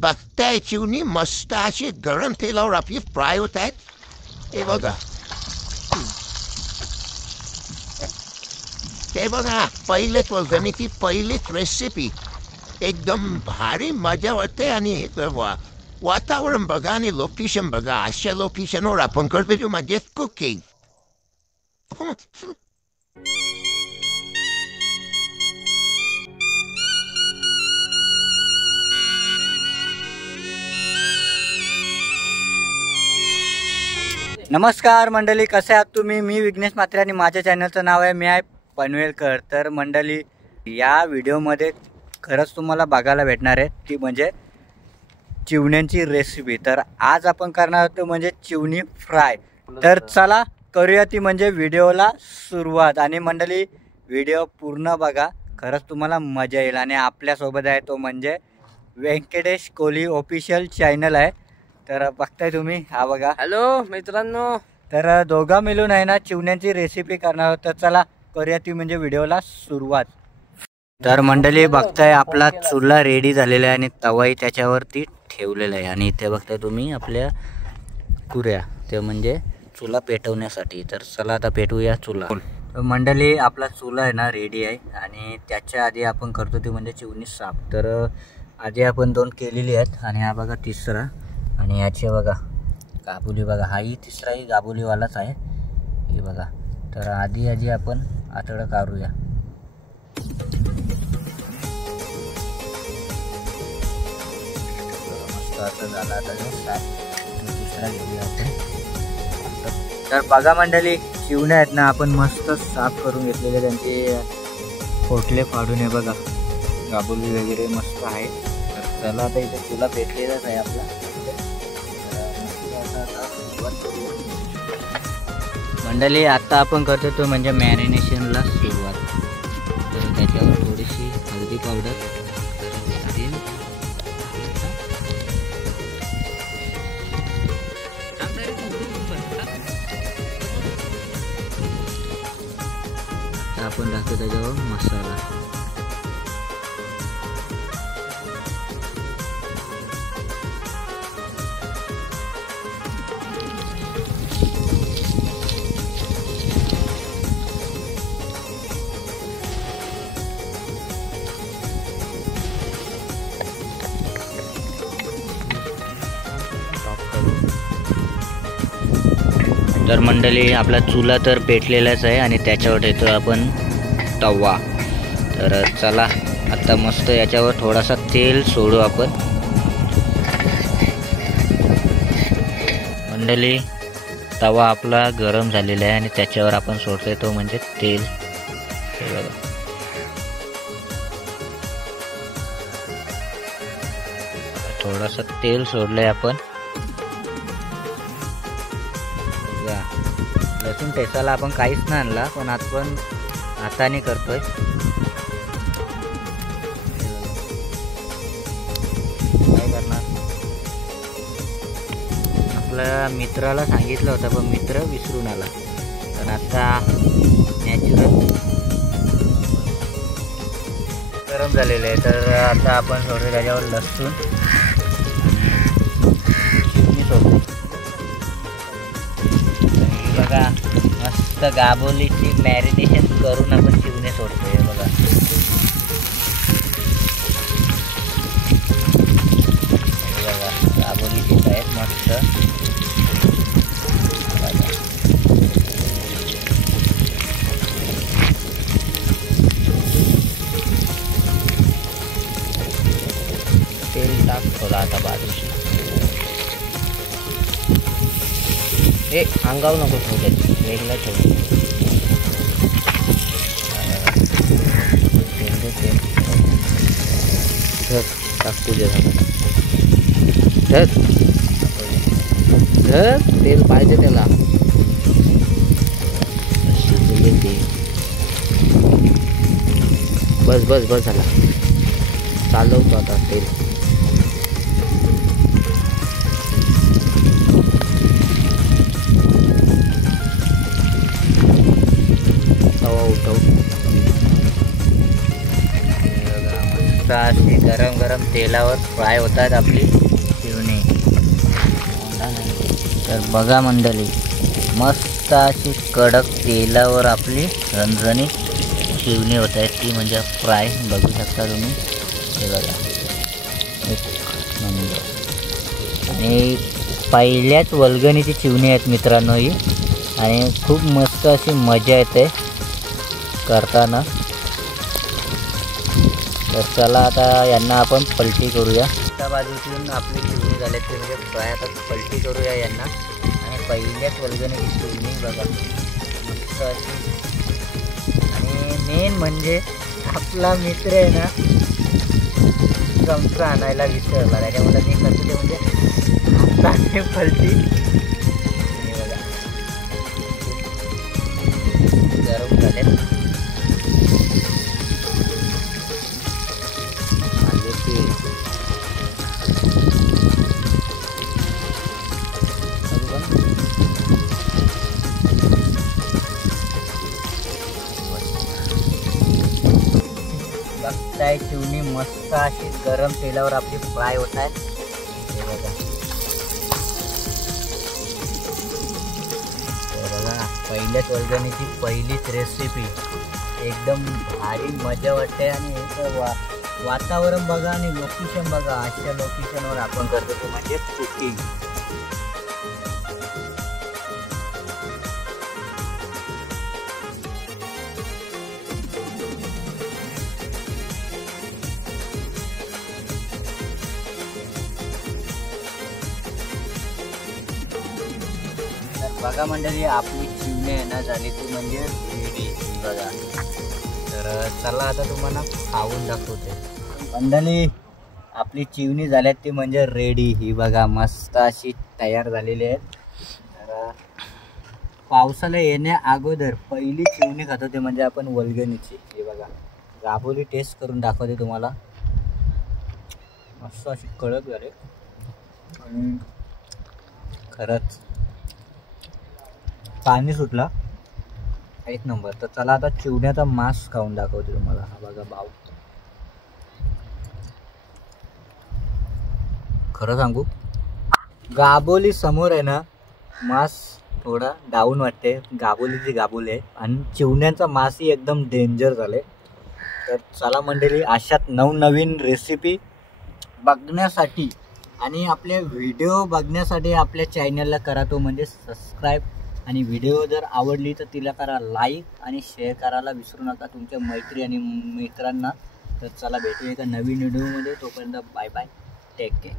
बघताय चिवणी मस्त अशी गरम तेलावर आपली फ्राय होत आहेत. हे बघा, ते बघा, पहिलेच बोलतो मी ती पहिलीच रेसिपी एकदम भारी मजा वाटते. आणि वातावरण बघा आणि लोकेशन बघा, अशा लोकेशनवर आपण करतो मजेत कुकिंग. नमस्कार मंडळी, कसे आहात तुम्ही? मी विघ्नेश म्हात्रे आणि माझ्या चॅनलचं नाव आहे मी आहे पनवेलकर. तर मंडळी, या व्हिडिओमध्ये खरंच तुम्हाला बघायला भेटणार आहे ती म्हणजे चिवण्यांची रेसिपी. तर आज आपण करणार आहोत म्हणजे चिवणी फ्राय. तर चला करूया ती म्हणजे व्हिडिओला सुरुवात. आणि मंडळी, व्हिडिओ पूर्ण बघा, खरंच तुम्हाला मजा येईल. आणि आपल्यासोबत आहे तो म्हणजे व्यंकटेश कोहली ऑफिशियल चॅनल आहे. तर बघताय तुम्ही, हा बघा. हॅलो मित्रांनो. तर दोघा मिळून आहे ना चिवण्यांची रेसिपी करणार आहोत. तर चला करूया ती म्हणजे व्हिडिओला सुरुवात. तर मंडळी बघताय, आपला चुला रेडी झालेला आहे आणि तवाही त्याच्यावरती ठेवलेला आहे. आणि इथे बघताय तुम्ही आपल्या कुऱ्या, ते म्हणजे चुला पेटवण्यासाठी. तर चला आता पेटवूया चुला. तर मंडळी, आपला चुला आहे ना रेडी आहे. आणि त्याच्या आधी आपण करतो ते म्हणजे चिवणी साफ. तर आधी आपण 2 केलेली आहेत आणि हा बघा तिसरा. आणि याचे बघा गाबुली बघा, हाही तिसराही गाबुलीवालाच आहे, हे बघा. तर आधी आपण आतडं काढूया. मस्त असं झालं. आता दुसरा घेऊया आपण. तर बघा मंडळी, चिवण्या आहेत ना आपण मस्त साफ करून घेतलेले, त्यांचे पोटले फाडून. हे बघा, गाबुली वगैरे मस्त आहे. तर चला आता इथे चुला पेटलेलाच आहे आपला. मंडळी, आता आपण करतो तो म्हणजे मॅरिनेशनला सुरुवात. तर त्याच्यावर थोडीशी हळदी पावडर लागेल. आता आपण टाकतो त्याच्यावर मसाला. तर मंडळी, आपला चुला तर पेटलेलाच आहे आणि त्याच्यावर येतो आपण तवा. तर चला आता मस्त याच्यावर थोडासा तेल सोडू आपण. मंडळी, तवा आपला गरम झालेला आहे आणि त्याच्यावर आपण सोडतोय तो म्हणजे तेल. हे बघा, थोडासा तेल सोडलंय आपण. लसूण ठेचायला आपण काहीच नाही आणला, पण आपण हाताने करतोय. काय करणार, आपल्या मित्राला सांगितलं होतं पण मित्र विसरून आला. तर आता नॅचरल गरम झालेलं आहे. तर आता आपण सोडतो त्याच्यावर लसूण सोडतो. बघा, मस्त गाबोलीची मॅरिनेशन करून आपण चिवणे सोडतोय. बघा, बघा गाबोलीची आहेत मस्त. तेल टाक थोडा आता बाजूशी. हे अंगावर नको ठेवलं, वेगळं ठेवलं. टाक तुझ्या तेल पाहिजे त्याला. बस बस बस झाला, चालवतो आता तेल. तवा उठव. अशी गरम गरम तेलावर फ्राय होतात आपली चिवणी. तर बघा मंडळी, मस्त अशी कडक तेलावर आपली झणझणीत चिवणी होत आहे, ती म्हणजे फ्राय. बघू शकता तुम्ही, हे बघा एक नंबर. आणि पहिल्याच वल्गणीची चिवणी आहेत मित्रांनो ही, आणि खूप मस्त अशी मजा येते करताना. तर चला आता यांना आपण पलटी करूया. त्या बाजूतून आपली चिवणी झाली ती म्हणजे फ्राय. आता पलटी करूया यांना. आणि पहिल्याच वल्गणीची चिवणी बघा मस्त अशी. आणि मेन म्हणजे आपला मित्र आहे ना, चमचा आणायला विसरला, त्याच्यामुळे मी कसं ते म्हणजे हाताने पलटी. बघा गरम झाले. बघताय चिवणी मस्त अशी गरम तेलावर आपली फ्राय होत आहे. हे बघा, पहिल्याच वर्गणीची पहिलीच रेसिपी, एकदम भारी मजा वाटते. आणि वातावरण बघा आणि लोकेशन बघा, अशा लोकेशनवर आपण करतो ते म्हणजे कुकिंग. बघा मंडळी, आपली चिवणी आहे ना झाली ती म्हणजे रेडी बघा. तर चला आता तुम्हाला खाऊन दाखवते. मंडळी, आपली चिवणी झाल्यात ती म्हणजे रेडी. ही बघा मस्त अशी तयार झालेली आहे. तर पावसाला येण्या अगोदर पहिली चिवणी खात होते म्हणजे आपण वल्गणीची. हे बघा, गाभोली टेस्ट करून दाखवते तुम्हाला. मस्त अशी कडक झाले आणि खरंच पाणी सुटला, एक नंबर. तर चला आता चिवण्याचा मांस खाऊन दाखवते तुम्हाला. हा बघा भाव, खरं सांगू गाबोली समोर आहे ना, मांस थोडा डाऊन वाटते. गाबोलीची गाबोली आहे आणि चिवण्याचा मांसही एकदम डेंजर झाले. तर चला मंडळी, अशात नवनवीन रेसिपी बघण्यासाठी आणि आपले व्हिडिओ बघण्यासाठी आपल्या चॅनलला करा तो म्हणजे सबस्क्राईब. आणि व्हिडिओ जर आवडली तर तिला करा लाईक आणि शेअर करायला विसरू नका तुमच्या मैत्री आणि मित्रांना. तर चला भेटूया एका नवीन व्हिडिओमध्ये. तोपर्यंत बाय बाय, टेक केअर.